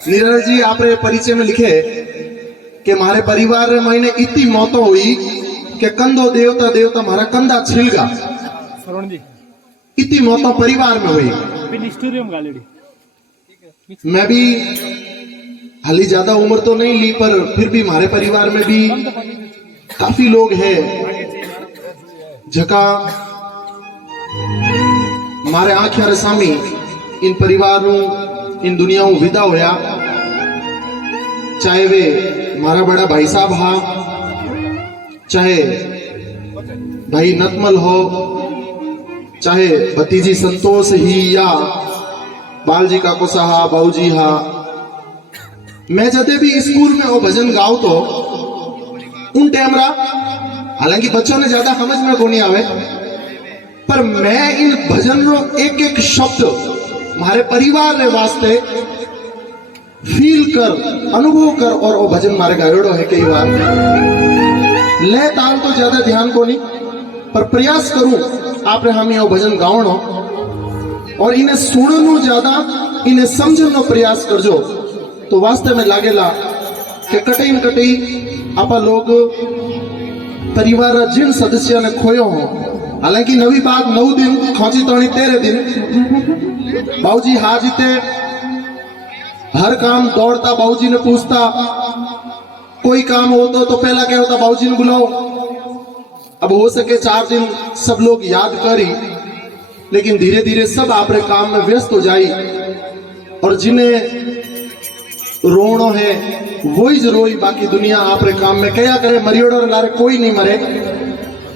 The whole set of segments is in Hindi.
नीरज जी आपरे परिचय में लिखे कि मारे परिवार में महीने इतनी मौतों हुई कि कंधो देवता देवता मारा कंधा छिलगा। इतनी मौतों परिवार में हुई। मैं भी हाली ज्यादा उम्र तो नहीं ली, पर फिर भी हमारे परिवार में भी काफी लोग हैं जका मारे आंखियां सामी इन परिवारों इन दुनियाओं विदा होया। चाहे वे मारा बड़ा भाई साहब हा, चाहे भाई नतमल हो, चाहे भतीजी संतोष ही या बालजी का कोसा हा, बाऊजी हा। मैं जदे भी स्कूल में वो भजन गाओ तो उन टाइमरा, हालांकि बच्चों ने ज्यादा समझ में को नहीं आवे, पर मैं इन भजन रो एक एक शब्द मारे परिवार ने वास्ते फील कर, अनुभव कर और वो भजन मारे गायोड़ो है। कई बार ले ताल तो ज्यादा ध्यान को नहीं, पर प्रयास करूं आपने हम ये भजन गावनो और इन्हें सुननो ज्यादा, इन्हें समझनो प्रयास करजो तो वास्तव में लागेला कि कटई न कटई आपा लोग परिवार जिन सदस्य ने खोयो हो। हालांकि नवी बात 9 दिन खोची तोड़ी 13 दिन बाबूजी हाजिते हर काम दौड़ता, बाबूजी ने पूछता, कोई काम होता तो पहला क्या होता, बाबूजी ने बुलाओ। अब हो सके 4 दिन सब लोग याद करी, लेकिन धीरे धीरे सब आपरे काम में व्यस्त हो जाई और जिन्हें रोनो है वही रोई, बाकी दुनिया आपरे काम में क्या करे, मरियोड़ो लारे कोई नहीं मरे,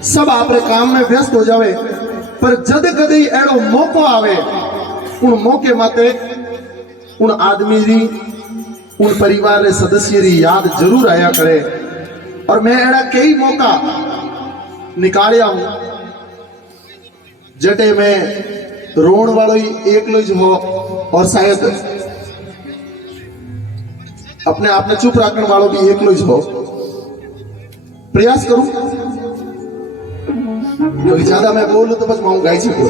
सब आपरे काम में व्यस्त हो जावे। पर जद कदे एड़ो मौको आवे, उन मौके माते उन आदमी री, उन परिवार के सदस्य री याद जरूर आया करे। और मैं एड़ा कई मौका निकालिया हूं जटे में रोण वालो ही एकलो ज हो और शायद अपने आप ने चुप रखने वालों भी एकलो ज हो। प्रयास करूं, क्योंकि ज्यादा मैं बोलूं तो बस माऊं गाई जी को।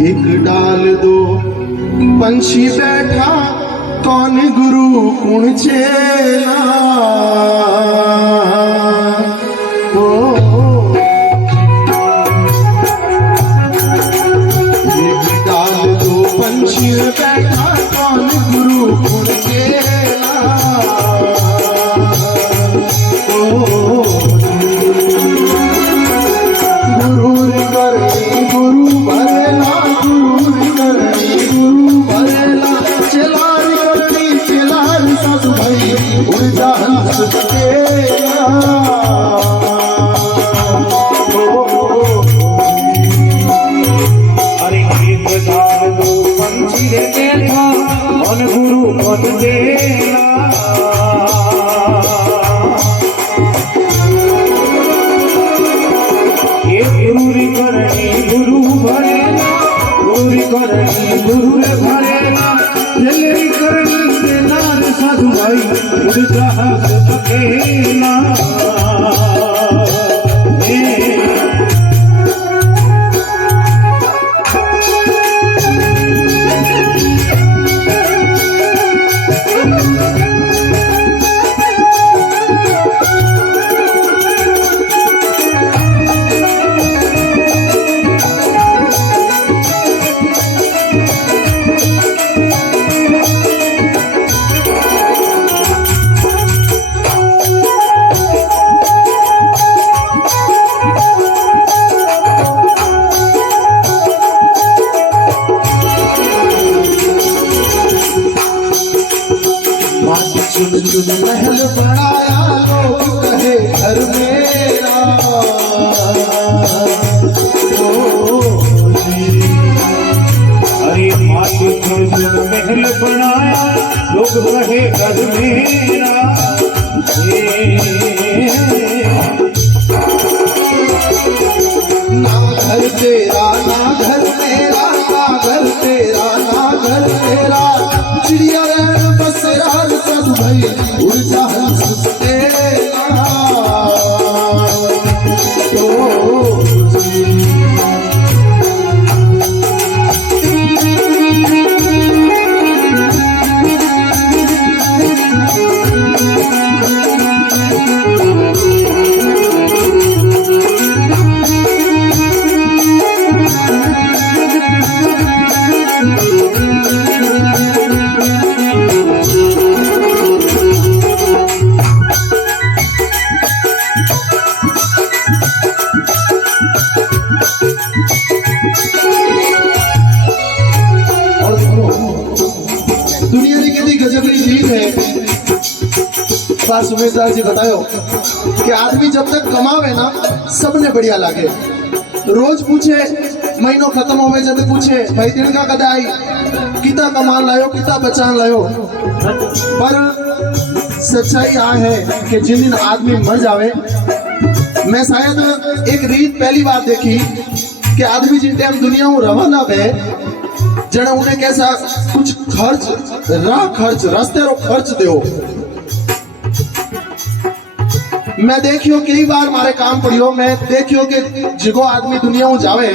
एक डाल दो पंछी बैठा, कौन गुरु कुण चेला। एक डाल दो पंछी बैठा, कौन गुरु कुण चेला। गुरु करनी गुरु भरेला, गुरु करनी गुरु भरेला। चलार करनी चलार सासु भाई उड़जा हंस सकेला। अरे एक डाल दो पंछी रे बैठा, कौन गुरु कौन देना। गुरु करनी गुरु भरेला, गुरु करनी गुरु रे भरेला। जलेरी करनी देना रे साधु भाई उड़जा हंस सकेला। महल बनाया लोग कहे घर मेरा। अरे माथे महल बनाया लोग कहे घर मेरा। ना घर तेरा ना घर मेरा, ना घर तेरा ना घर तेरा। चिड़िया रहन बसेरा साधु भाई उड़जा हंस सकेला। तो बात सुमेशदास जी बतायो कि आदमी जब तक कमावे ना सबने बढ़िया लागे। रोज पूछे महीनो खत्म होवे जब पूछे भाई दिन का कदा आई कितना कमान लायो कितना बचान लायो। पर सच्चाई आ है कि जिन दिन आदमी मर जावे, मैं शायद एक रीत पहली बार देखी कि आदमी जिन टाइम दुनिया में रवाना है जने उन्हें कैसा कुछ खर्च राह खर्च रास्ते रो खर्च दो। मैं देखियो कई बार मारे काम पड़ियो, मैं देखियो कि जिगो आदमी दुनिया में जावे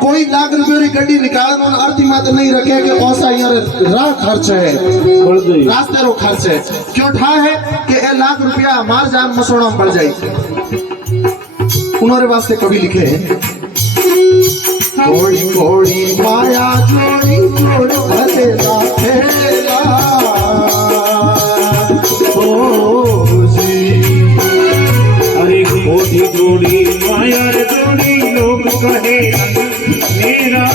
कोई लाख रुपये री गड्डी निकाल आरती मात्र नहीं रखे कि औसा यार राह खर्च है रास्ते रो खर्च है। क्यों ठा है कि ए लाख रुपया मार जान मसोड़ा में पड़ जाए। उन्होंने वास्ते कवि लिखे थोड़ी थोड़ी माया जोड़ी जोड़ भरेला खेला ओ जी। अरे खोटी जोड़ी माया जोड़ी लोग कहे मेरा।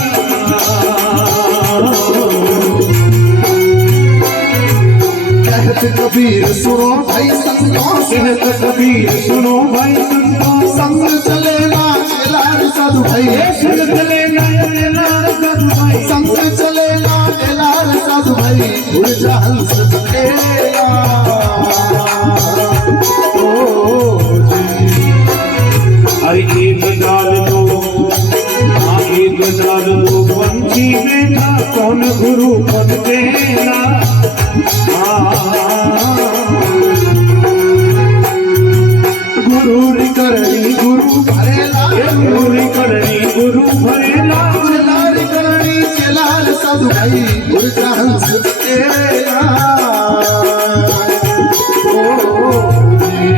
कहत कबीर सुनो भाई संगों कहत कबीर सुनो भाई संगों संग चले ना लाल साधु भाई संग चले ना साधु भाई संग चले ना लाल साधु भाई उड़ जा हंस सकेला ओ जी। अरे एक डाल दो एक डाल दो पंछी बेटा कौन गुरु पद देना। गुरु करणी गुरु भरेला गुरु करणी गुरु भरेला चलारी करणी चलाल साधु भाई उड़ जा हंस सकेला ओ जी।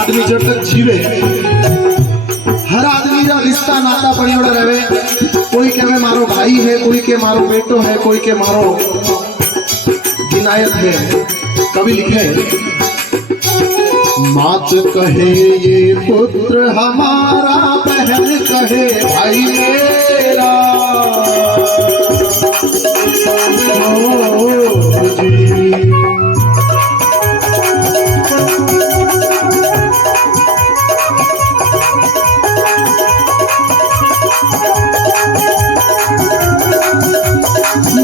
आदमी जब तक जीवे हर आदमी का रिश्ता नाता पड़ियोड़ा रहे। कोई के में मारो भाई है, कोई के मारो बेटो है, कोई के मारो विनायक है। कवि लिखे मात कहे ये पुत्र हमारा बहन कहे भाई मेरा ओ जी।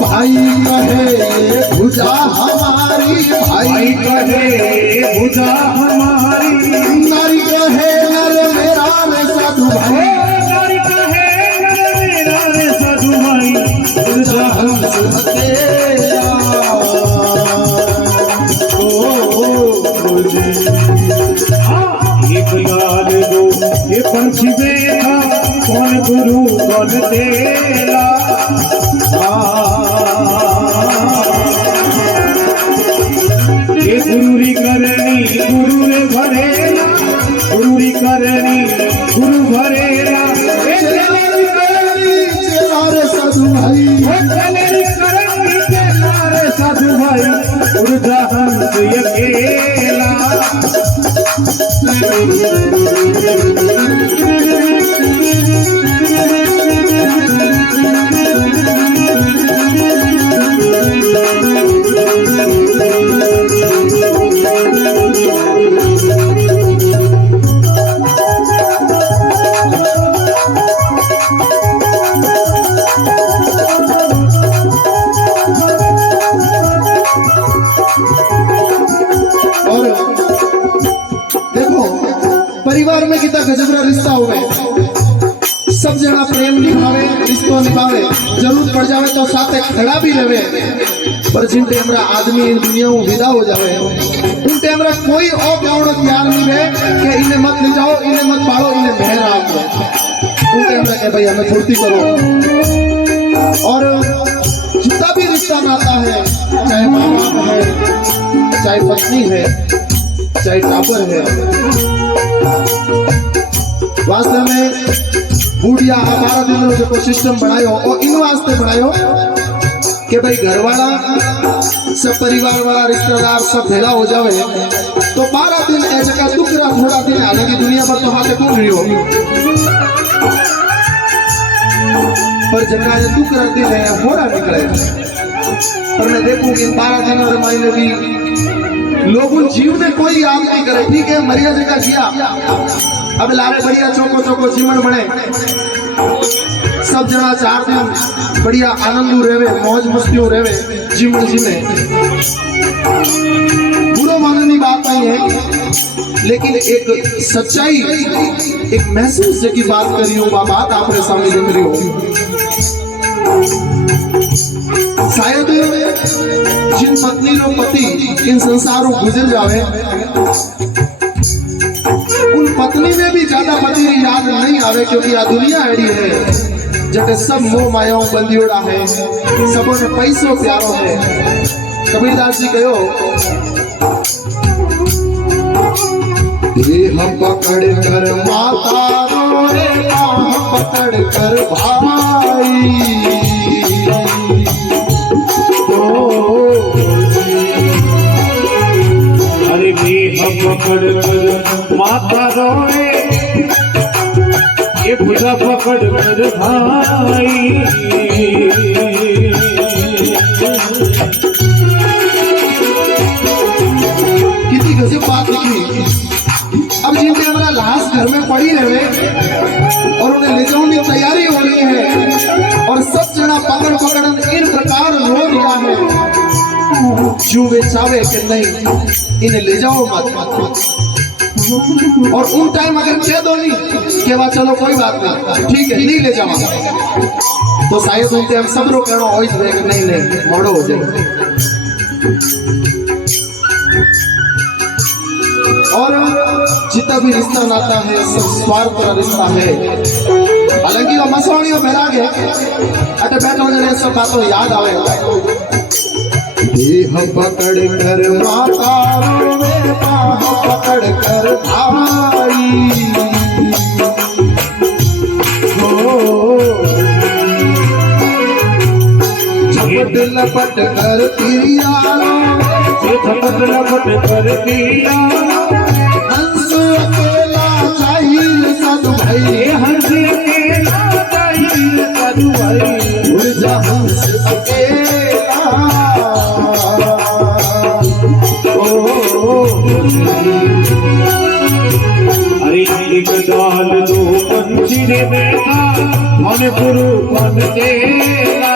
भाई कहे भुजा हमारी भाई कहे भुजा हमारी नारी कहे नर मेरा रे साधु भाई नारी कहे नर मेरा रे साधु भाई भुजा हंस तेरा ओ जी। एक याद दो ये पंछी देखा कौन गुरु कौन तेरा। ये गुरुरी करनी गुरु रे भरेला गुरुरी करनी गुरु भरेला साधु भाई साधु भाई उड़ता हंस अकेला। परिवार में कितना गजबरा रिश्ता हो गए। सब जना प्रेम निभावे रिश्तो निभावे जरूरत पड़ जावे तो साथे खड़ा भी रहे पर जिन टाइम आदमी इन दुनिया में विदा हो जावे उन टाइम कोई और गाँव तैयार नहीं है कि इन्हें मत ले जाओ इन्हें मत पाड़ो इन्हें मेहर आपको उन टाइम के भाई हमें फुर्ती करो। और जितना भी रिश्ता नाता है चाहे माँ बाप है चाहे पत्नी है चाहे टापर है वास्तव में बूढ़िया 12 दिन जो सिस्टम बनायो और इन वास्ते बनायो कि भाई घर वाला सब परिवार वाला रिश्तेदार सब भेला हो जावे तो 12 दिन ऐसे का दुख रहा थोड़ा दिन हालांकि दुनिया पर तो हाथ कौन रही हो पर जगह ये दुख रहते हैं हो रहा निकले पर मैं देखूं कि 12 दिन और महीने भी लोगों जीव में कोई याद नहीं करे ठीक है मरिया जगह किया अब लारे बढ़िया चौको चौको जीवन बने सब जना 4 दिन बढ़िया आनंद रेवे मौज मस्तियों रेवे जीवन जीने बुरो मानने बात नहीं है लेकिन एक सच्चाई एक महसूस की बात करी हूँ बात आपने सामने जम रही हो शायद जिन पत्नी रो पति इन संसारों गुजर जावे उन पत्नी में भी ज्यादा पति याद नहीं आवे क्योंकि आ दुनिया ऐडी है जटे सब मोह मायाओं बंदियोड़ा है सबों ने पैसों प्यारों है। कबीरदास जी कहो हम पकड़ कर माता रोए हम पकड़ कर भाई अरे हम पकड़ कर माता रोए ये बुझा पकड़ कर भाई कितनी गजब बात लिखी। अब जिनके हमारा लाश घर में पड़ी रहे और उन्हें ले जाने की तैयारी हो रही है और सब जना पकड़ पकड़ इन प्रकार रो दिया है जो वे चावे कि नहीं इन्हें ले जाओ मत और उन टाइम अगर कह दो नहीं कि वाह चलो कोई बात नहीं ठीक है नहीं ले जावा तो शायद उन टाइम सब रो कहना हो नहीं नहीं मोड़ो हो जाए। और जितना भी रिश्ता नाता है सब स्वार्थ का रिश्ता है हालांकि वो मसौड़ियों बैराग है अटे बैठो जने सब बातों याद आवे हम पकड़ कर माता रोवे हम पकड़ कर भाई झपट लपट कर पिया झपट लपट कर पिया हंस अकेला चाहिए साधु भाई हंस अकेला चाहिए साधु भाई उड़ जा हंस अकेला अरे एक डाल दो पंछी रे बेटा मन गुरु मन देना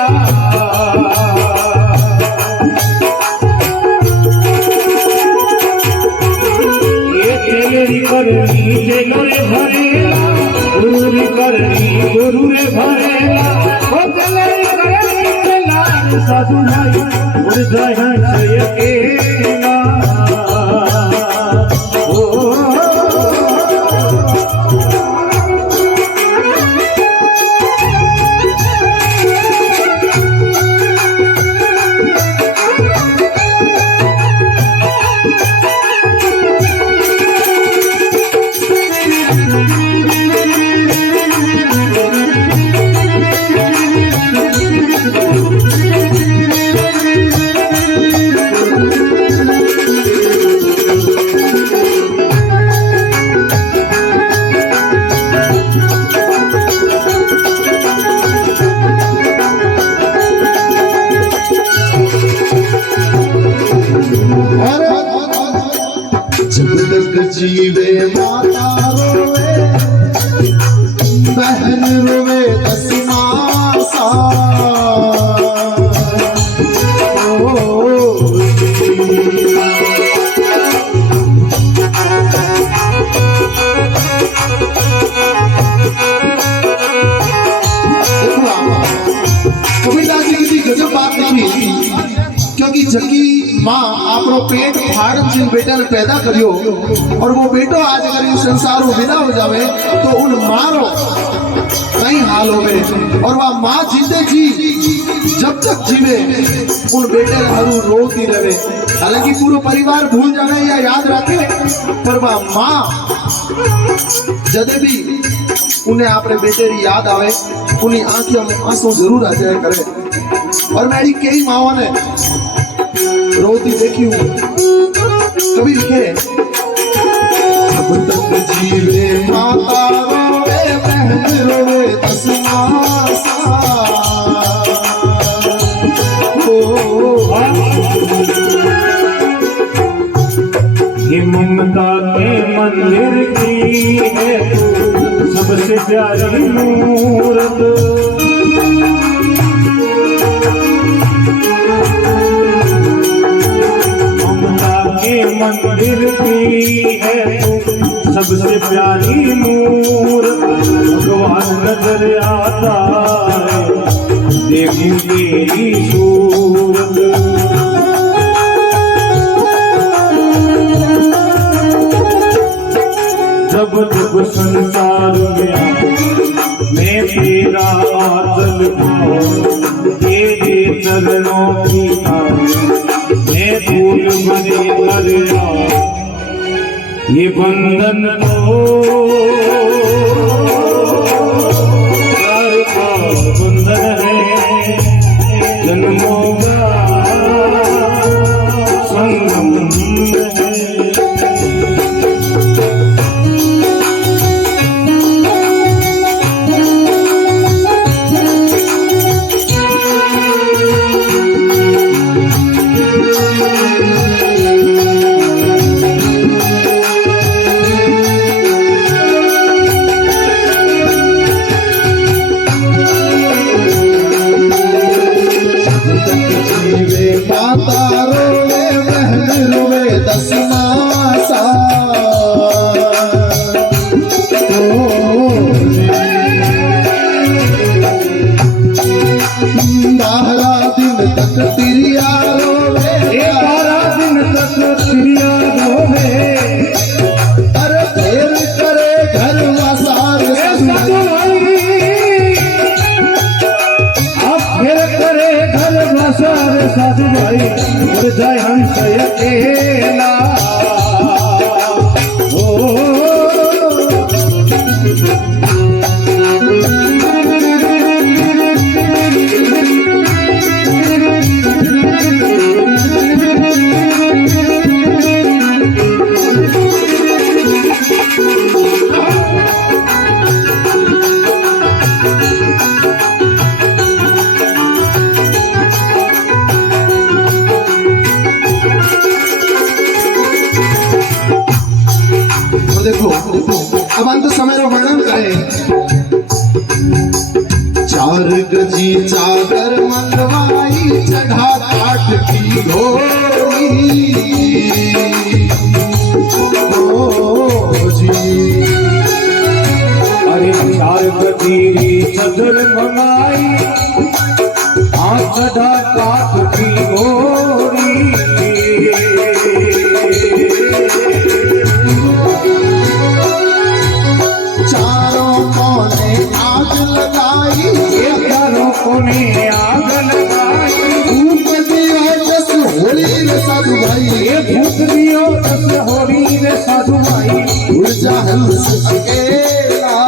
करनी चलो रे भरेला गुरु रे करनी गुरु रे भरेला ओ चले करनी चला साधु भाई उड़ जाए हंस अकेला जीवे माता रोवे बहन रोवे दसमासा जकी माँ आपरो पेट फाड़ जिन बेटा ने पैदा करियो और वो बेटो आज अगर इस संसार में विदा हो जावे तो उन मारो कई हाल होवे और वह माँ जीते जी जब तक जीवे उन बेटे हरू रोती रहे। हालांकि पूरा परिवार भूल जावे या याद रखे पर वह माँ जदे भी उन्हें अपने बेटे की याद आवे उन्हीं आंखों में आंसू जरूर आ जाए करे। और मेरी कई माओ ने रोती देखी हूँ। कभी लिखे अब तक जीवे माता रोवे बहन रोवे दस मासा ये ममता के मंदिर की है तू सबसे प्यारी मूरत। ममता के मंदिर की है तू सबसे प्यारी मूरत। भगवान नजर आता है देखूं तेरी सूरत। जब जब संसार में मैं तेरा आचल पाऊं तेरे चरणों की मैं फूल बने कर ये बंधन प्यार का बंधन है जन्मों का संगम है। माता रोवे बहन रोवे दस मासा बारह दिन तक तिरिया रोवे 12 दिन तक तिरिया रोवे। अरे फेर करे घर वसार साधु भाई आप फिर करे घर वसार साधु भाई उड़ जाए हंस अकेला। देखो अब अंत समय वर्णन करे। चार गजी चादर मंगवाई चढ़ा काठ की घोड़ी अरे चार गजी चादर मंगाई चढ़ा काठ की घोड़ी। चारों कोने आग लगाई धूप दिया दस होली रे साधु भाई धूप दियो दस होली रे साधु भाई उड़ जा हंस अकेला।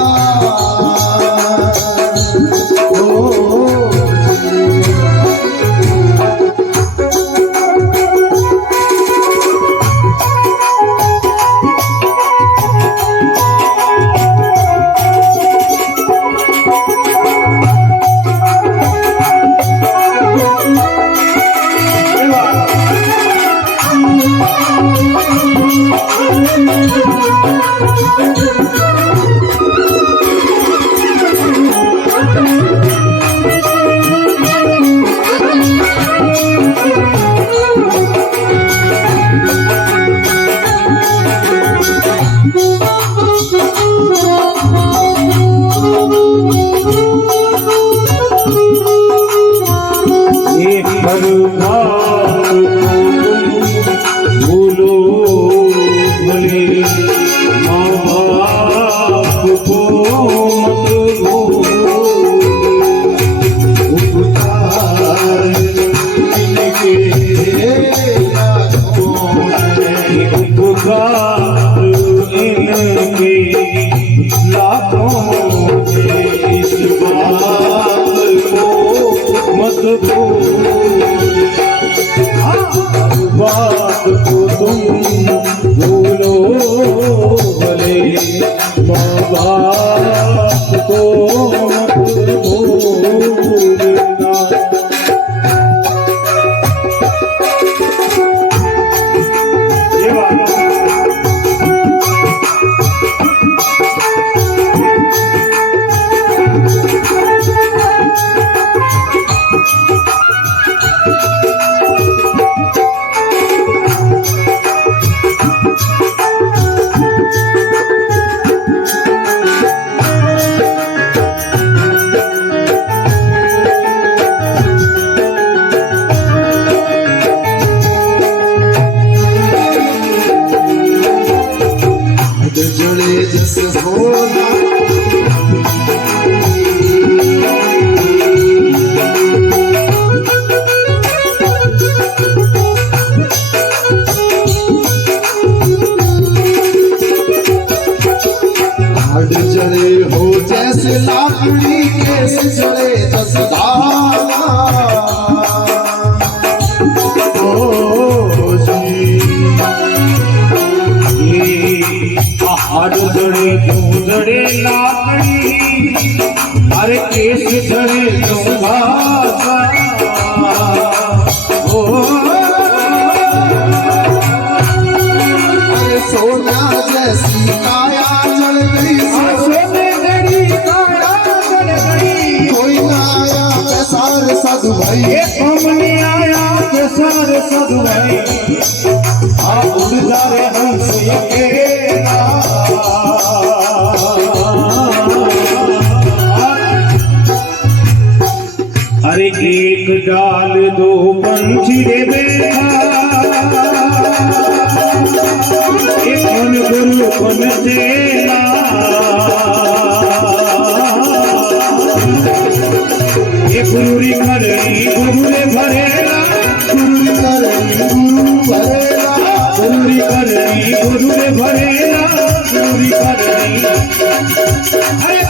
एक भाई ये हमने आया के सारे सदवाई आ उड़ जा रे हंस अकेला अरे एक डाल दो पंछी रे बैठा एक मन गुरु मन देना एक गुरु री करनी गुरु रे भरेला गुरु करनी गुरु भरेला गुरु री करनी गुरु रे भरेला गुरु री करनी अरे